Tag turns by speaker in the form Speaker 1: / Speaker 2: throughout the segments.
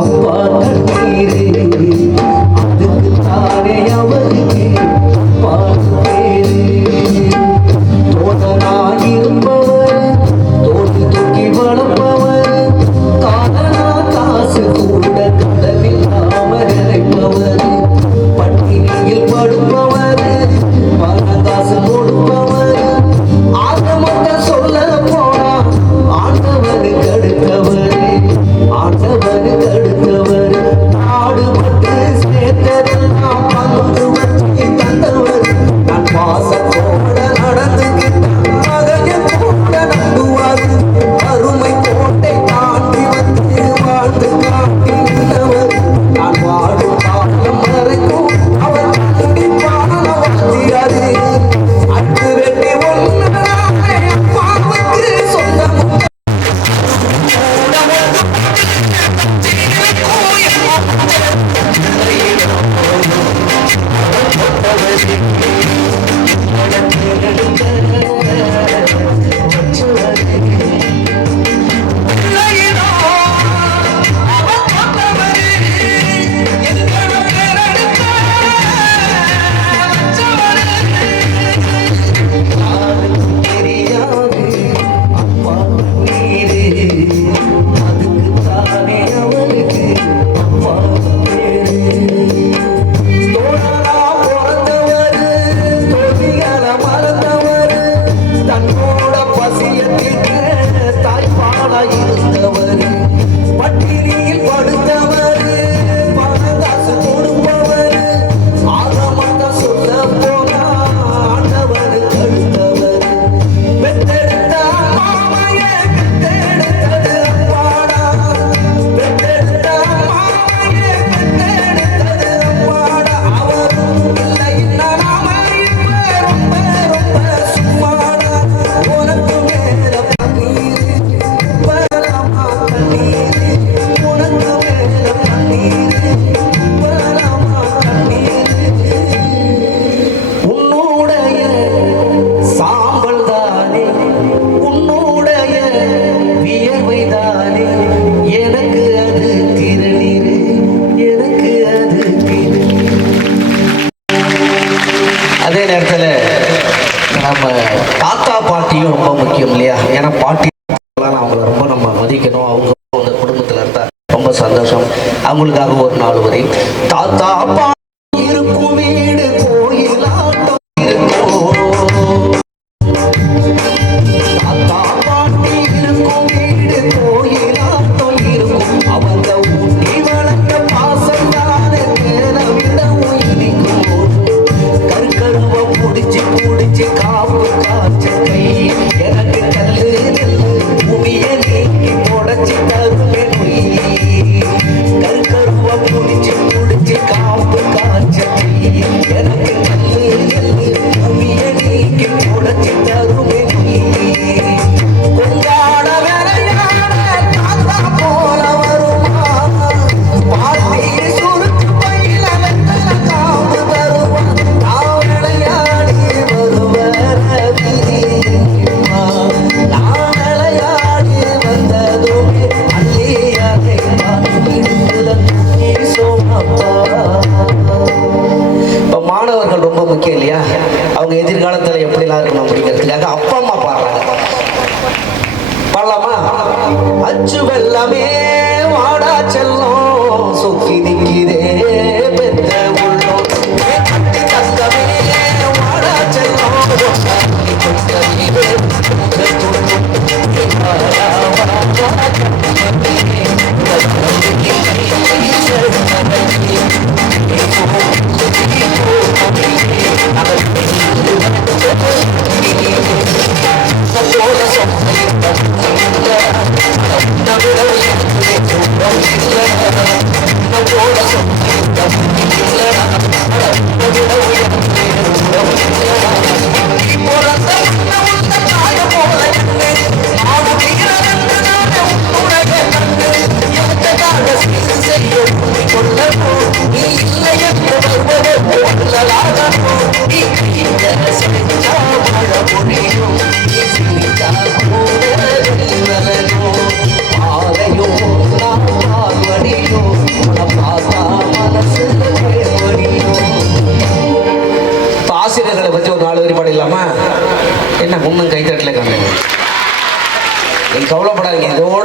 Speaker 1: আব্বা
Speaker 2: இடத்துல நம்ம தாத்தா பாட்டியும் ரொம்ப முக்கியம் இல்லையா? ஏன்னா பாட்டி அவங்கள ரொம்ப நம்ம மதிக்கணும். அவங்க அந்த குடும்பத்தில் இருந்தால் ரொம்ப சந்தோஷம். அவங்களுக்காக ஒரு நாள் வரை
Speaker 1: தாத்தா அப்பா பாடலாமா? அச்சு வெள்ளமே வாடா செல்லும். சொக்கி நிக்கிறே பெற்ற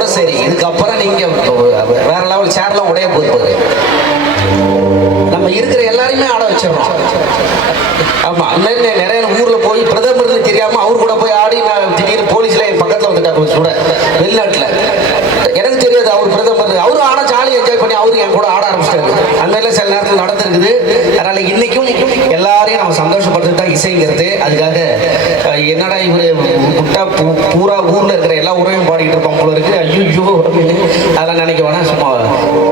Speaker 2: இதோட சரி இதுக்கப்புறம் நீங்க வேற லெவல் சேர்லாம் உடைய போகுது நம்ம இருக்கிற எல்லாரையுமே ஆட வச்சிடறோம். ஆமா அண்ணன் நிறைய ஊர்ல போய் பிரதமர்னு தெரியாம அவர் கூட போய் ஆடி நான் திடீர்னு போலீஸ்ல என் பக்கத்துல வந்துட்டாங்க கூட வெளிநாட்டுல. எனக்கு தெரியாது அவர் பிரதமர் அவரும் ஆனா ஜாலியாக என்ஜாய் பண்ணி அவரும் என் கூட ஆட ஆரம்பிச்சிட்டாரு சில நேரத்தில் நடந்திருக்குது. அதனால இன்னைக்கும் எல்லாரையும் நம்ம சந்தோஷப்படுறது தான் இசைங்கிறது. அதுக்காக என்னடா இவர் முட்டா பூ- பூரா ஊரில் இருக்கிற எல்லா உரையும் பாடிக்கிட்டு இருப்பாங்க போல இருக்கு. ஐயோ அப்படின்னு அதெல்லாம் நினைக்க வேணாம் சும்மா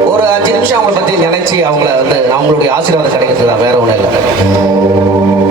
Speaker 2: ஒரு அஞ்சு நிமிஷம் அவங்கள பற்றி நினைச்சு அவங்கள வந்து அவங்களுடைய ஆசீர்வாதம் கிடைக்கிறது தான் வேற ஒன்றும் இல்லை.